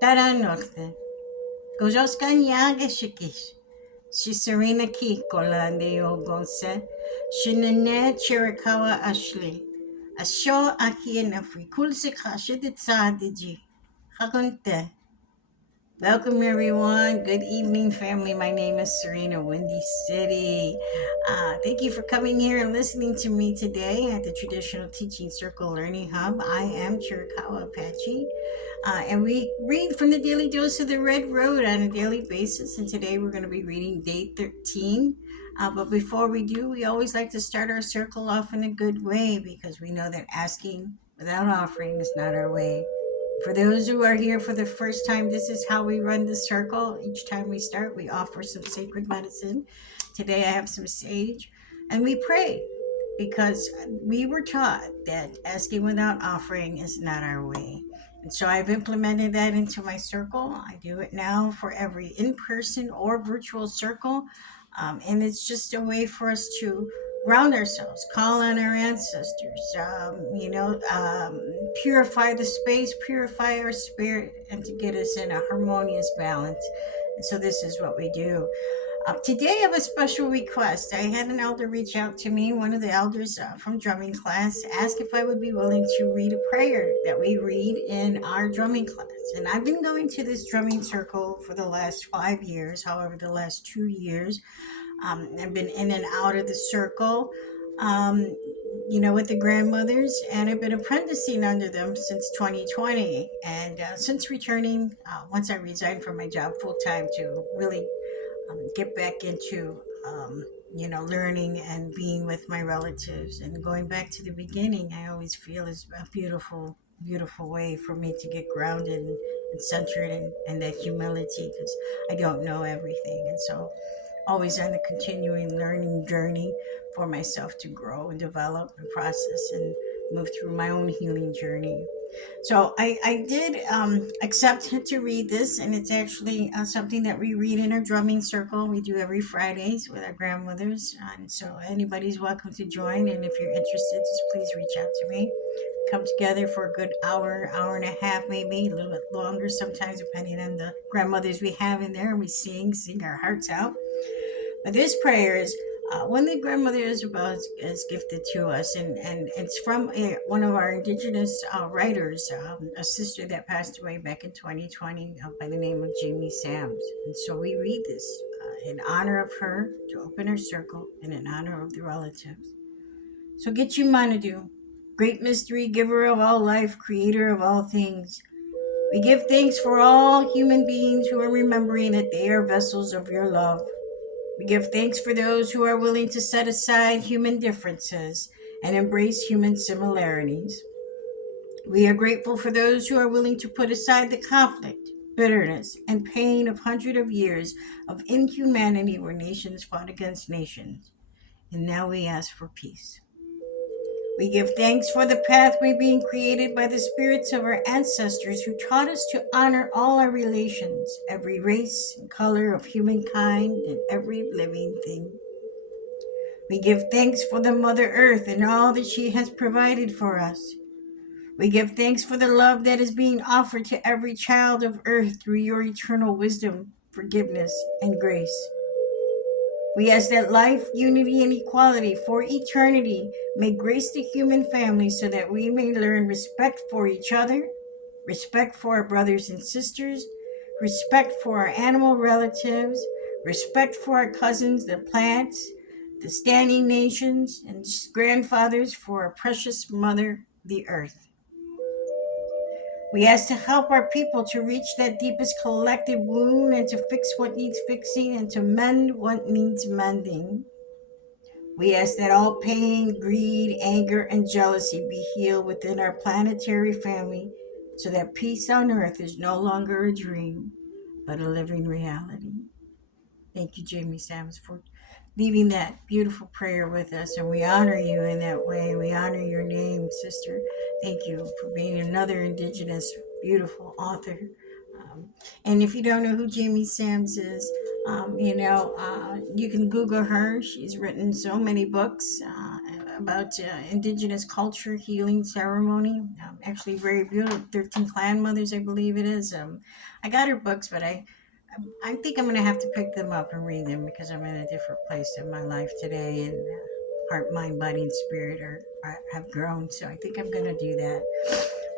Taranokte. Gojoskan Yagashikish. She Sarina Kįh Golán Deyol Gonse. Shinene Chiricahua Ashley. Asho Aki and Afri. Kulsika Shiditsadiji. Hagunte. Welcome, everyone. Good evening, family. My name is Sarina, Windy City. Thank you for coming here and listening to me today at the Traditional Teaching Circle Learning Hub. I am Chiricahua Apache, and we read from the Daily Dose of the Red Road on a daily basis. And today we're going to be reading day 13. But before we do, we always like to start our circle off in a good way because we know that asking without offering is not our way. For those who are here for the first time, this is how we run the circle. Each time we start, we offer some sacred medicine. Today I have some sage, and we pray because we were taught that asking without offering is not our way. And so I've implemented that into my circle. I do it now for every in person or virtual circle. And it's just a way for us to ground ourselves, call on our ancestors, purify the space, purify our spirit, and to get us in a harmonious balance. And so this is what we do. Today I have a special request. I had an elder reach out to me, one of the elders from drumming class, asked if I would be willing to read a prayer that we read in our drumming class. And I've been going to this drumming circle for the last 5 years. However, the last 2 years, I've been in and out of the circle, with the grandmothers, and I've been apprenticing under them since 2020. And since returning, once I resigned from my job full time to really get back into, learning and being with my relatives and going back to the beginning, I always feel is a beautiful, beautiful way for me to get grounded and centered in that humility because I don't know everything. And so always on the continuing learning journey for myself to grow and develop and process and move through my own healing journey. So I did accept to read this, and it's actually something that we read in our drumming circle. We do every Fridays with our grandmothers, and so anybody's welcome to join. And if you're interested, just please reach out to me. Come together for a good hour, hour and a half, maybe a little bit longer sometimes, depending on the grandmothers we have in there. We sing our hearts out. But this prayer is one the grandmother Isabel has gifted to us, and it's from one of our indigenous writers, a sister that passed away back in 2020 by the name of Jamie Sams. And so we read this in honor of her to open her circle and in honor of the relatives. So get you Manadu, great mystery, giver of all life, creator of all things. We give thanks for all human beings who are remembering that they are vessels of your love. We give thanks for those who are willing to set aside human differences and embrace human similarities. We are grateful for those who are willing to put aside the conflict, bitterness, and pain of hundreds of years of inhumanity where nations fought against nations. And now we ask for peace. We give thanks for the pathway being created by the spirits of our ancestors who taught us to honor all our relations, every race and color of humankind, and every living thing. We give thanks for the Mother Earth and all that she has provided for us. We give thanks for the love that is being offered to every child of Earth through your eternal wisdom, forgiveness, and grace. We ask that life, unity, and equality for eternity may grace the human family so that we may learn respect for each other, respect for our brothers and sisters, respect for our animal relatives, respect for our cousins, the plants, the standing nations, and grandfathers for our precious mother, the earth. We ask to help our people to reach that deepest collective wound and to fix what needs fixing and to mend what needs mending. We ask that all pain, greed, anger, and jealousy be healed within our planetary family so that peace on earth is no longer a dream, but a living reality. Thank you, Jamie Sams, for leaving that beautiful prayer with us, and we honor you in that way. We honor your name, sister. Thank you for being another indigenous, beautiful author. And if you don't know who Jamie Sams is, you can Google her. She's written so many books about indigenous culture healing ceremony. Actually, very beautiful. 13 clan mothers, I believe it is. I got her books, but I think I'm going to have to pick them up and read them because I'm in a different place in my life today, and heart, mind, body, and spirit have grown. So I think I'm going to do that.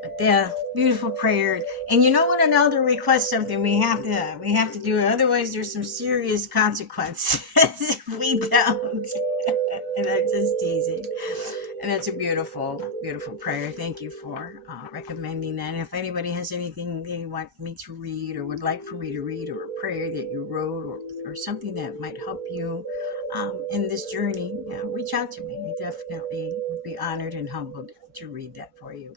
But yeah, beautiful prayer. And you know what? An elder requests something, we have to do it. Otherwise, there's some serious consequences if we don't. And I'm just teasing. And that's a beautiful, beautiful prayer. Thank you for recommending that. And if anybody has anything they want me to read or would like for me to read, or a prayer that you wrote, or something that might help you in this journey, reach out to me. I definitely would be honored and humbled to read that for you.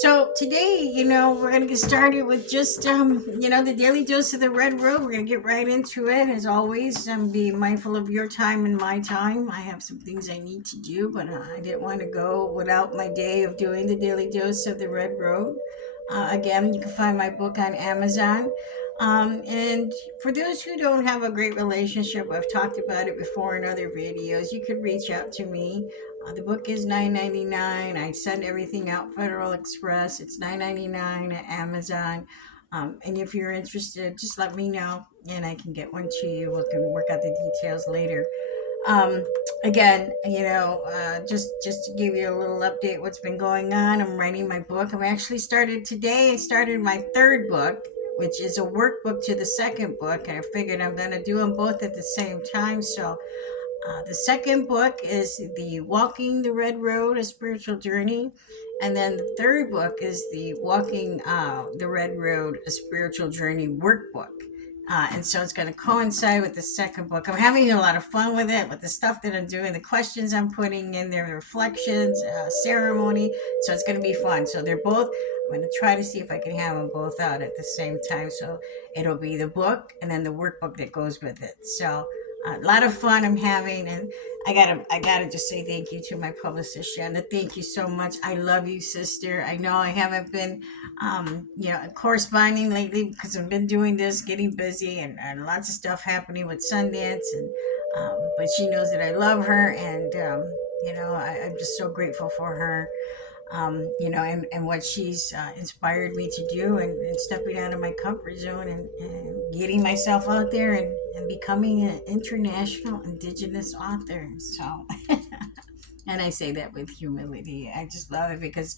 So today, we're gonna get started with just the daily dose of the red road. We're gonna get right into it. As always, be mindful of your time and my time. I have some things I need to do, but I didn't want to go without my day of doing the daily dose of the red road. Again, you can find my book on Amazon. And for those who don't have a great relationship, I've talked about it before in other videos. You could reach out to me. The book is $9.99. I send everything out Federal Express. It's $9.99 at Amazon. And if you're interested, just let me know and I can get one to you. We can work out the details later. Um, Again, just to give you a little update, what's been going on. I'm writing my book. I'm actually started today. I started my third book, which is a workbook to the second book. And I figured I'm going to do them both at the same time. So the second book is the Walking the Red Road, a spiritual journey. And then the third book is the Walking the Red Road, a spiritual journey workbook. And so it's going to coincide with the second book. I'm having a lot of fun with it, with the stuff that I'm doing, the questions I'm putting in there, the reflections, ceremony. So it's going to be fun. So they're both, I'm going to try to see if I can have them both out at the same time. So it'll be the book and then the workbook that goes with it. So a lot of fun I'm having, and I gotta just say thank you to my publicist Shanna. Thank you so much. I love you, sister. I know I haven't been corresponding lately because I've been doing this, getting busy, and lots of stuff happening with Sundance, and but she knows that I love her, and I'm just so grateful for her. And what she's inspired me to do, and stepping out of my comfort zone, and getting myself out there, and becoming an international indigenous author. So, and I say that with humility. I just love it because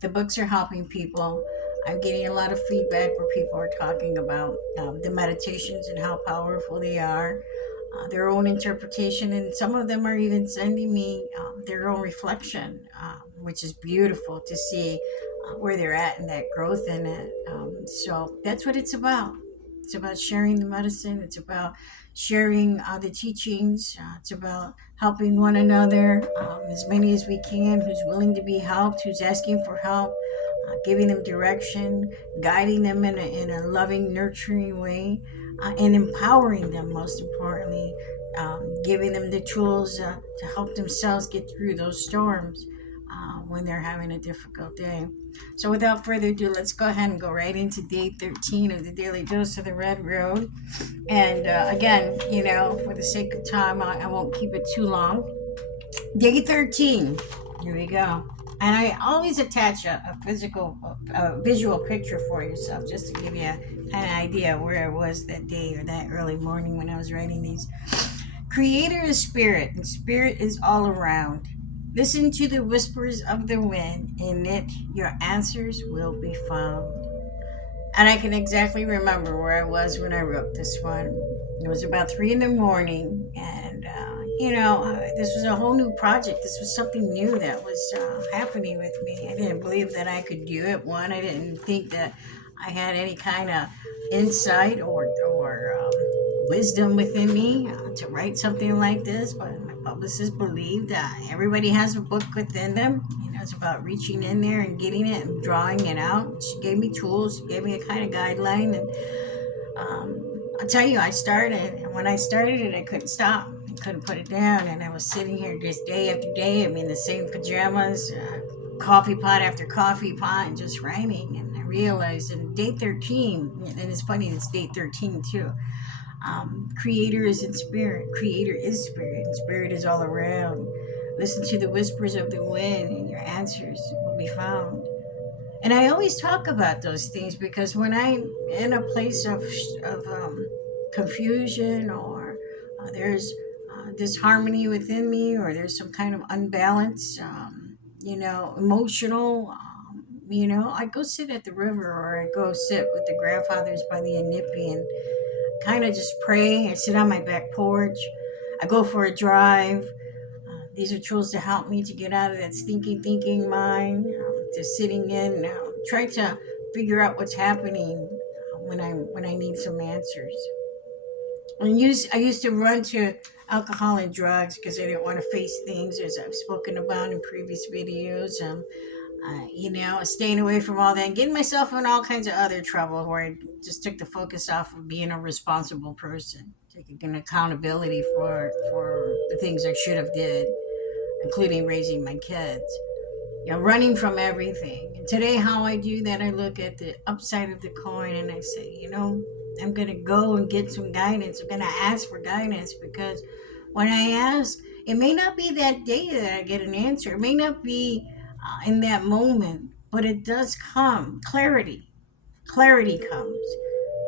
the books are helping people. I'm getting a lot of feedback where people are talking about the meditations and how powerful they are, their own interpretation, and some of them are even sending me their own reflection, which is beautiful to see where they're at and that growth in it. So that's what it's about. It's about sharing the medicine. It's about sharing the teachings. It's about helping one another, as many as we can, who's willing to be helped, who's asking for help, giving them direction, guiding them in a loving, nurturing way, and empowering them, most importantly, giving them the tools to help themselves get through those storms when they're having a difficult day. So, without further ado, let's go ahead and go right into day 13 of the Daily Dose of the Red Road. And again, for the sake of time, I won't keep it too long. Day 13. Here we go. And I always attach a visual picture for yourself, just to give you a kind of idea where I was that day or that early morning when I was writing these. Creator is spirit, and spirit is all around. Listen to the whispers of the wind. In it, your answers will be found. And I can exactly remember where I was when I wrote this one. It was about 3 in the morning, and this was a whole new project. This was something new that was happening with me. I didn't believe that I could do it. One, I didn't think that I had any kind of insight or wisdom within me to write something like this. But my publicist believed that everybody has a book within them. It's about reaching in there and getting it and drawing it out. She gave me tools. She gave me a kind of guideline, and I'll tell you, I started, and when I started it, I couldn't stop. I couldn't put it down, and I was sitting here just day after day. The same pajamas, coffee pot after coffee pot, and just writing. And I realized in day 13, and it's funny, it's day 13 too. Creator is in spirit. Creator is spirit, and spirit is all around. Listen to the whispers of the wind, and your answers will be found. And I always talk about those things because when I'm in a place of confusion, or there's disharmony within me, or there's some kind of unbalance, emotional, I go sit at the river, or I go sit with the grandfathers by the Inipi and kind of just pray. I sit on my back porch. I go for a drive. These are tools to help me to get out of that stinking thinking mind, to sitting in, trying to figure out what's happening when I need some answers. I used to run to alcohol and drugs because I didn't want to face things, as I've spoken about in previous videos. Staying away from all that and getting myself in all kinds of other trouble where I just took the focus off of being a responsible person, taking accountability for the things I should have did, including raising my kids. Running from everything. And today, how I do that, I look at the upside of the coin and I say, I'm going to go and get some guidance. I'm going to ask for guidance, because when I ask, it may not be that day that I get an answer. It may not be in that moment, but it does come. Clarity comes.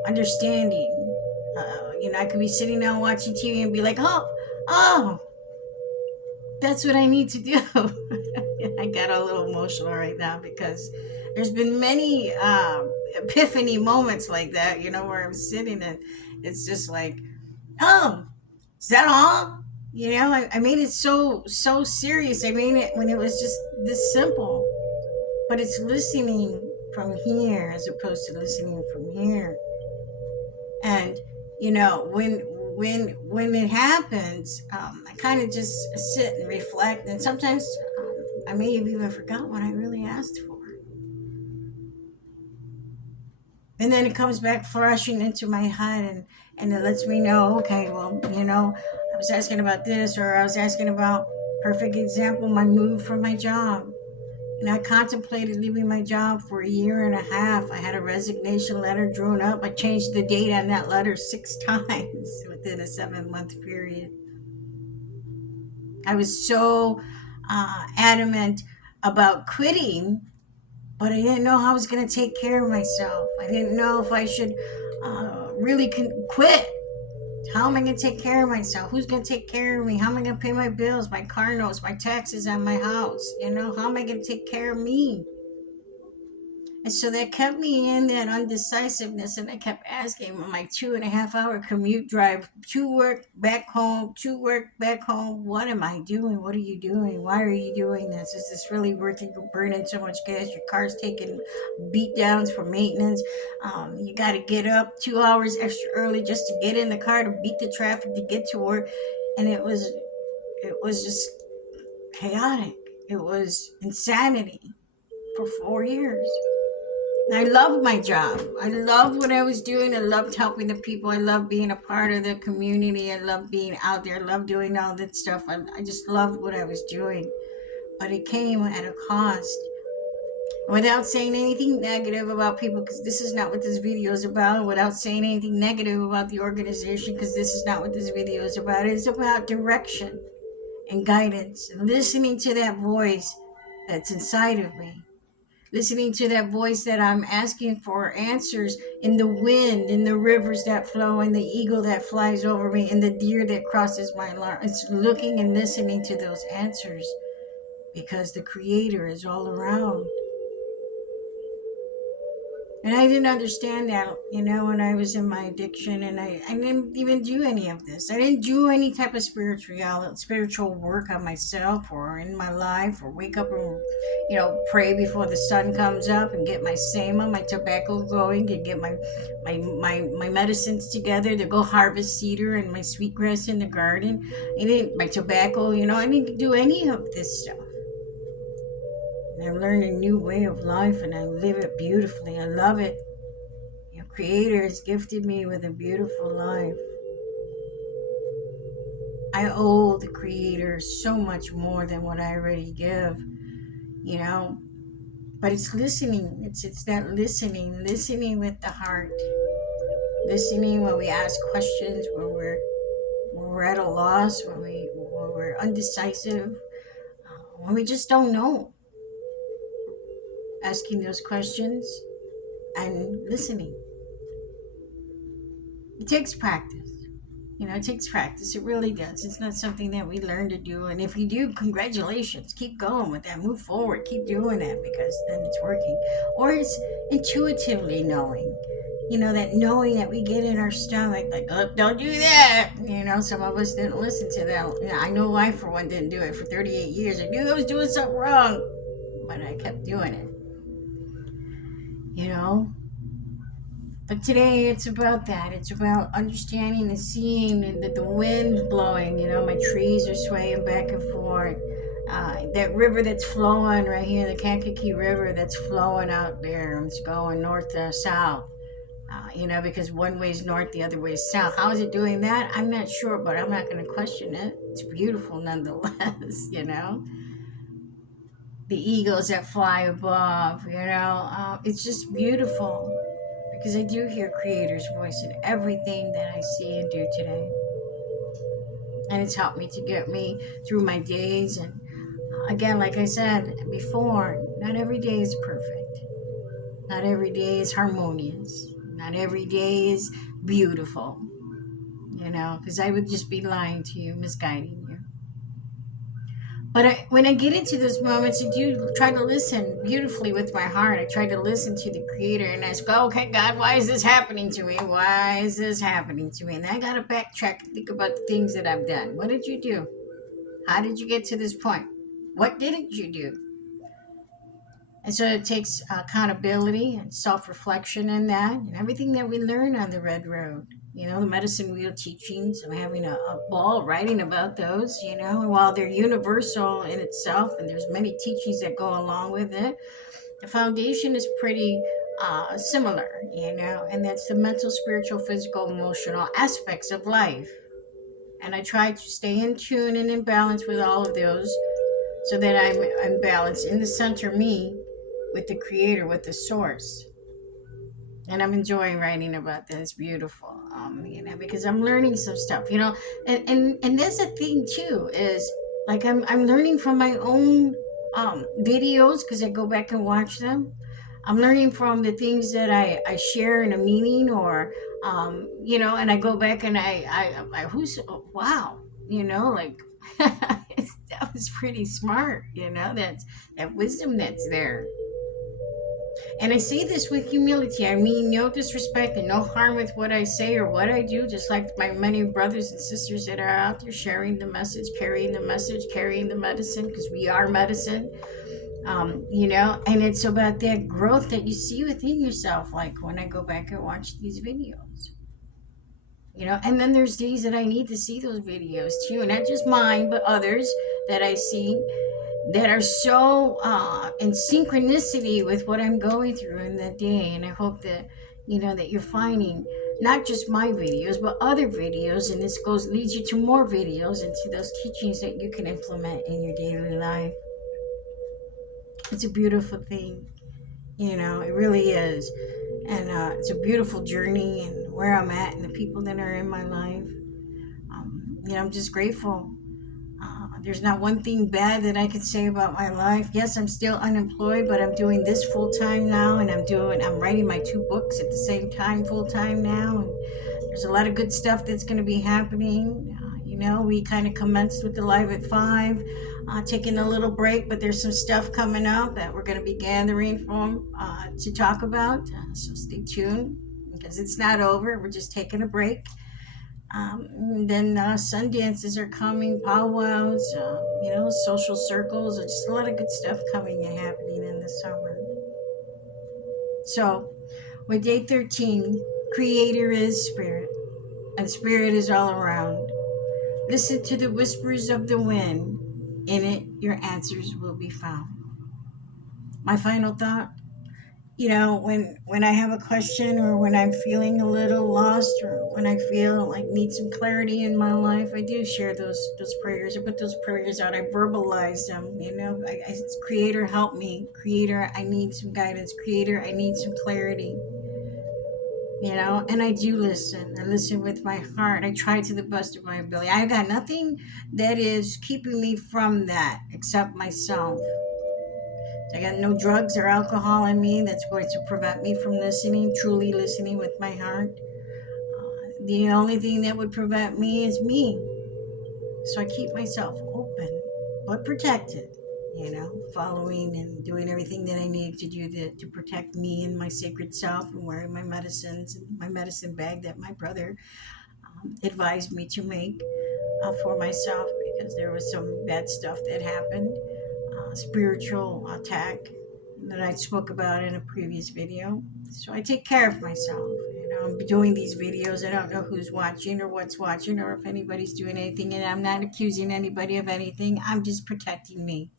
Understanding. I could be sitting down watching TV and be like, oh, that's what I need to do. I got a little emotional right now because there's been many epiphany moments like that, where I'm sitting and it's just like, oh, is that all? I made it so serious. I made it when it was just this simple, but it's listening from here as opposed to listening from here. And when it happens, I kind of just sit and reflect, and sometimes I may have even forgotten what I really asked for, and then it comes back flashing into my head, and it lets me know, okay, well, I was asking about this, or I was asking about, perfect example, my move from my job. I contemplated leaving my job for a year and a half. I had a resignation letter drawn up. I changed the date on that letter 6 times within a 7-month period. I was so adamant about quitting, but I didn't know how I was going to take care of myself. I didn't know if I should really quit. How am I going to take care of myself? Who's going to take care of me? How am I going to pay my bills, my car notes, my taxes on my house? How am I going to take care of me? And so that kept me in that undecisiveness, and I kept asking my 2.5-hour commute drive to work, back home, to work, back home. What am I doing? What are you doing? Why are you doing this? Is this really worth it? You're burning so much gas. Your car's taking beat downs for maintenance. You got to get up 2 hours extra early just to get in the car, to beat the traffic, to get to work. And it was just chaotic. It was insanity for 4 years. I loved my job. I loved what I was doing. I loved helping the people. I loved being a part of the community. I loved being out there. I loved doing all that stuff. I just loved what I was doing. But it came at a cost. Without saying anything negative about people, because this is not what this video is about. Without saying anything negative about the organization, because this is not what this video is about. It's about direction and guidance. And listening to that voice that's inside of me. Listening to that voice that I'm asking for answers in the wind, in the rivers that flow, in the eagle that flies over me, in the deer that crosses my lawn. It's looking and listening to those answers, because the Creator is all around. And I didn't understand that, when I was in my addiction, and I didn't even do any of this. I didn't do any type of spiritual work on myself or in my life, or wake up and, pray before the sun comes up and get my sema, my tobacco going, and get my medicines together to go harvest cedar and my sweetgrass in the garden. My tobacco, I didn't do any of this stuff. I learned a new way of life, and I live it beautifully. I love it. Creator has gifted me with a beautiful life. I owe the Creator so much more than what I already give, But it's listening. It's that listening with the heart. Listening when we ask questions, when we're at a loss, when we're undecisive. when we just don't know. Asking those questions and listening. It takes practice. It takes practice. It really does. It's not something that we learn to do. And if you do, congratulations. Keep going with that. Move forward. Keep doing that because then it's working. Or it's intuitively knowing. That knowing that we get in our stomach, like, oh, don't do that. Some of us didn't listen to that. I know I, for one, didn't do it for 38 years. I knew I was doing something wrong, but I kept doing it. You know, But today it's about that. It's about understanding and seeing the wind blowing. My trees are swaying back and forth. That river that's flowing right here, the Kankakee River that's flowing out there. It's going north to south. Because one way is north, the other way is south. How is it doing that? I'm not sure, but I'm not going to question it. It's beautiful nonetheless. The eagles that fly above. It's just beautiful. Because I do hear Creator's voice in everything that I see and do today. And it's helped me to get me through my days. And again, like I said before, not every day is perfect. Not every day is harmonious. Not every day is beautiful. Because I would just be lying to you, misguiding you. But when I get into those moments, I do try to listen beautifully with my heart. I try to listen to the Creator and ask, okay, God, why is this happening to me? Why is this happening to me? And I got to backtrack and think about the things that I've done. What did you do? How did you get to this point? What didn't you do? And so it takes accountability and self-reflection in that, and everything that we learn on the Red Road. The medicine wheel teachings. I'm having a ball writing about those. And while they're universal in itself, and there's many teachings that go along with it, the foundation is pretty similar. And that's the mental, spiritual, physical, emotional aspects of life. And I try to stay in tune and in balance with all of those, so that I'm balanced in the center, me, with the Creator, with the source. And I'm enjoying writing about that. It's beautiful, because I'm learning some stuff, and that's the thing too, is like I'm learning from my own videos, because I go back and watch them. I'm learning from the things that I share in a meeting, or and I go back and I who's oh, wow, like that was pretty smart, that's that wisdom that's there. And I say this with humility. I mean no disrespect and no harm with what I say or what I do, just like my many brothers and sisters that are out there sharing the message, carrying the medicine, because we are medicine. And it's about that growth that you see within yourself, like when I go back and watch these videos. And then there's days that I need to see those videos too, not just mine, but others that I see that are so in synchronicity with what I'm going through in the day. And I hope that that you're finding not just my videos but other videos, and this leads you to more videos and to those teachings that you can implement in your daily life. It's a beautiful thing, it really is. And it's a beautiful journey, and where I'm at and the people that are in my life. I'm just grateful. There's not one thing bad that I could say about my life. Yes, I'm still unemployed, but I'm doing this full time now, and I'm writing my 2 books at the same time, full time now. And there's a lot of good stuff that's going to be happening. We kind of commenced with the Live at 5, taking a little break, but there's some stuff coming up that we're going to be gathering from to talk about. So stay tuned, because it's not over. We're just taking a break. Then sun dances are coming, powwows, social circles, and just a lot of good stuff coming and happening in the summer. So, with day 13, Creator is Spirit, and Spirit is all around. Listen to the whispers of the wind. In it, your answers will be found. My final thought, when I have a question, or when I'm feeling a little lost, or when I feel like need some clarity in my life, I do share those prayers. I put those prayers out. I verbalize them. It's Creator, help me. Creator, I need some guidance. Creator, I need some clarity. and I do listen. I listen with my heart. I try to the best of my ability. I got nothing that is keeping me from that except myself. I got no drugs or alcohol in me that's going to prevent me from listening, truly listening with my heart. The only thing that would prevent me is me. So I keep myself open, but protected, following and doing everything that I need to do to protect me and my sacred self, and wearing my medicines and my medicine bag that my brother advised me to make for myself, because there was some bad stuff that happened, spiritual attack that I spoke about in a previous video. So I take care of myself. I'm doing these videos. I don't know who's watching or what's watching or if anybody's doing anything, and I'm not accusing anybody of anything. I'm just protecting me.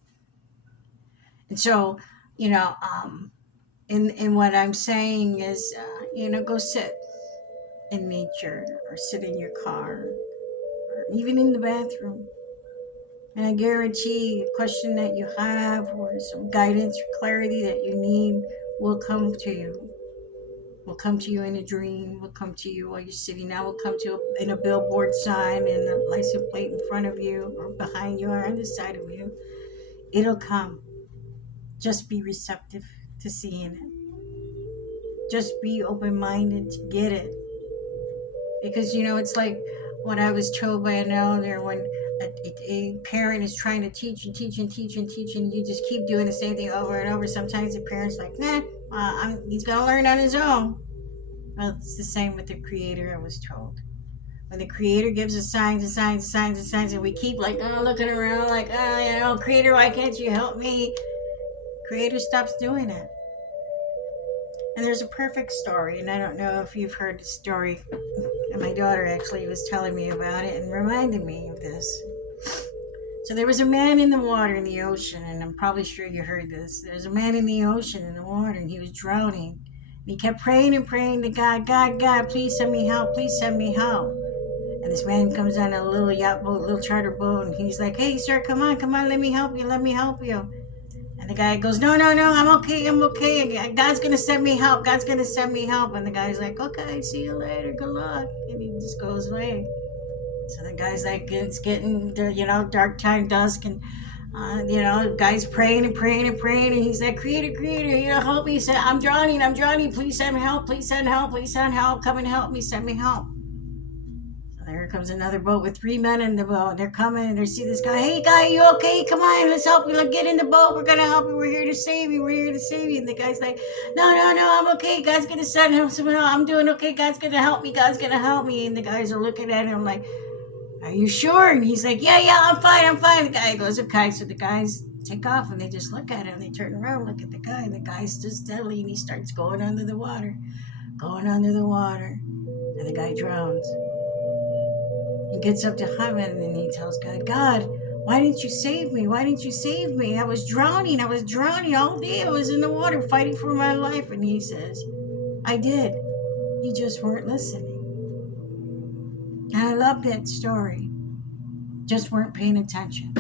And so, you know, um, in what I'm saying is, go sit in nature or sit in your car or even in the bathroom. And I guarantee a question that you have or some guidance or clarity that you need will come to you. Will come to you in a dream, will come to you while you're sitting down, will come to you in a billboard sign, in a license plate in front of you or behind you or on the side of you. It'll come. Just be receptive to seeing it. Just be open-minded to get it. Because, it's like what I was told by an elder when a parent is trying to teach and teach and teach and teach, and you just keep doing the same thing over and over. Sometimes the parent's like, he's going to learn on his own. Well, it's the same with the creator, I was told. When the creator gives us signs and signs and signs and signs, and we keep looking around like, creator, why can't you help me? Creator stops doing it. And there's a perfect story, and I don't know if you've heard the story. And my daughter actually was telling me about it and reminded me of this. So there was a man in the water in the ocean, and I'm probably sure you heard this. There's a man in the ocean in the water, and he was drowning. And he kept praying and praying to God, God, please send me help, please send me help. And this man comes on a little yacht boat, little charter boat, and he's like, hey, sir, come on, let me help you, let me help you. And the guy goes, no, I'm okay. God's going to send me help. God's going to send me help. And the guy's like, okay, see you later. Good luck. And he just goes away. So the guy's like, it's getting, dark time, dusk. And, guy's praying and praying and praying. And he's like, creator, help me. He said, I'm drowning. Please send help. Please send help. Come and help me. Send me help. There comes another boat with 3 men in the boat. They're coming and they see this guy. Hey, guy, you okay? Come on, let's help you. Let's get in the boat. We're going to help you. We're here to save you. And the guy's like, no, I'm okay. God's going to send him some help. I'm doing okay. God's going to help me. And the guys are looking at him like, are you sure? And he's like, yeah, I'm fine. The guy goes, okay. So the guys take off and they just look at him. They turn around, look at the guy. And the guy stood steadily and he starts going under the water. And the guy drowns. He gets up to heaven and he tells God, why didn't you save me? I was drowning all day. I was in the water fighting for my life. And he says, I did. You just weren't listening. And I love that story. Just weren't paying attention.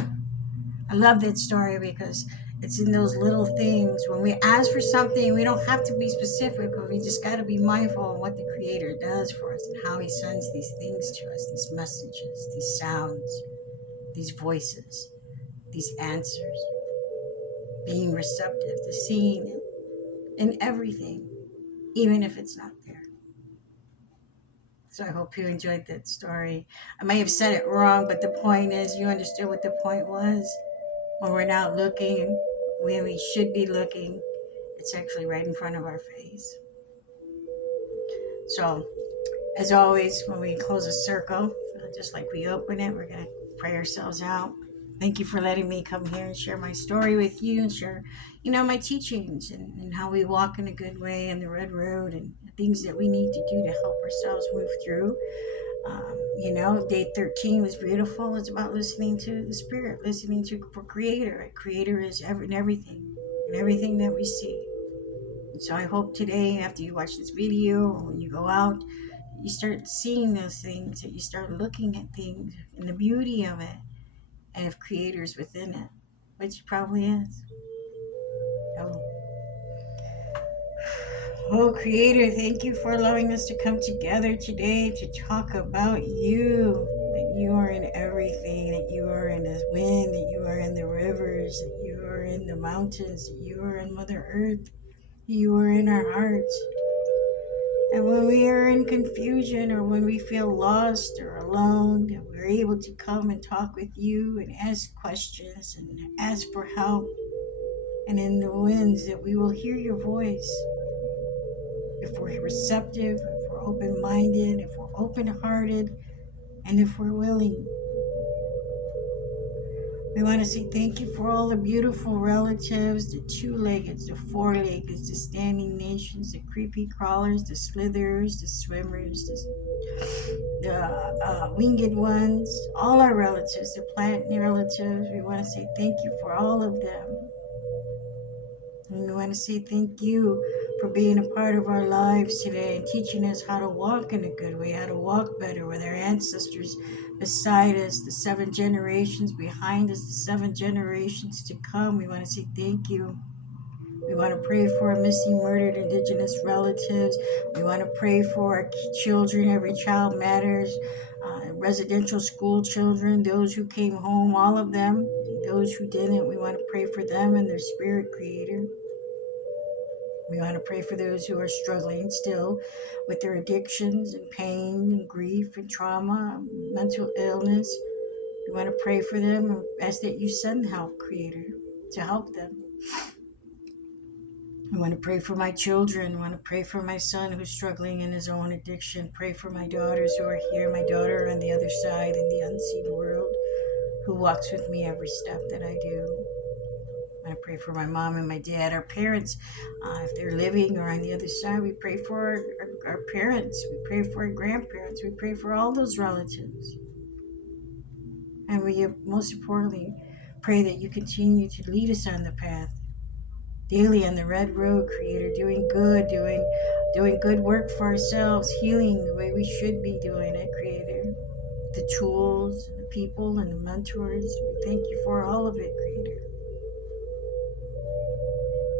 I love that story because it's in those little things. When we ask for something, we don't have to be specific, but we just got to be mindful of what the Creator does for us and how He sends these things to us, these messages, these sounds, these voices, these answers. Being receptive to seeing it in everything, even if it's not there. So I hope you enjoyed that story. I may have said it wrong, but the point is you understood what the point was. When we're not looking, when we should be looking, it's actually right in front of our face. So, as always, when we close a circle, just like we open it, we're going to pray ourselves out. Thank you for letting me come here and share my story with you and share, my teachings and how we walk in a good way in the red road and the things that we need to do to help ourselves move through. Day 13 was beautiful. It's about listening to the Spirit, listening to for Creator. Creator is everything that we see. And so I hope today, after you watch this video, or when you go out, you start seeing those things, that you start looking at things and the beauty of it, and if Creator's within it, which probably is. Oh, Creator, thank you for allowing us to come together today to talk about you. That you are in everything, that you are in the wind, that you are in the rivers, that you are in the mountains, that you are in Mother Earth, you are in our hearts. And when we are in confusion or when we feel lost or alone, that we're able to come and talk with you and ask questions and ask for help. And in the winds, that we will hear your voice. If we're receptive, if we're open-minded, if we're open-hearted, and if we're willing. We want to say thank you for all the beautiful relatives, the two-legged, the four-legged, the standing nations, the creepy crawlers, the slitherers, the swimmers, the winged ones, all our relatives, the plant relatives. We want to say thank you for all of them. And we want to say thank you for being a part of our lives today and teaching us how to walk in a good way, how to walk better with our ancestors beside us, the 7 generations behind us, the 7 generations to come. We want to say thank you. We want to pray for our missing, murdered Indigenous relatives. We want to pray for our children. Every child matters. Residential school children, those who came home, all of them, those who didn't. We want to pray for them and their spirit creator. We want to pray for those who are struggling still with their addictions and pain and grief and trauma, mental illness. We want to pray for them and ask that you send help, Creator, to help them. I want to pray for my children. I want to pray for my son who's struggling in his own addiction. Pray for my daughters who are here, my daughter on the other side in the unseen world, who walks with me every step that I do. I pray for my mom and my dad, our parents, if they're living or on the other side. We pray for our parents. We pray for our grandparents. We pray for all those relatives. And we most importantly pray that you continue to lead us on the path, daily on the red road, Creator, doing good, doing good work for ourselves, healing the way we should be doing it, Creator. The tools, the people, and the mentors. We thank you for all of it, Creator.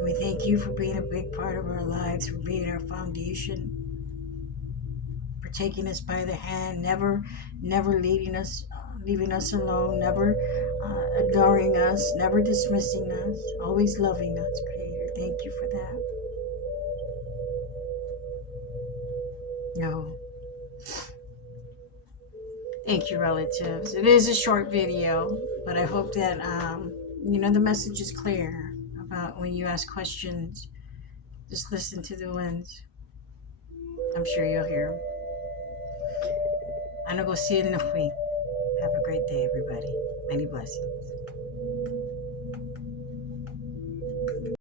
We thank you for being a big part of our lives, for being our foundation, for taking us by the hand, never leaving us alone, never ignoring us, never dismissing us, always loving us, Creator. Thank you for that. No. Thank you, relatives. It is a short video, but I hope that the message is clear about when you ask questions. Just listen to the winds. I'm sure you'll hear them. I'm going to go see you in a week. Have a great day, everybody. Many blessings.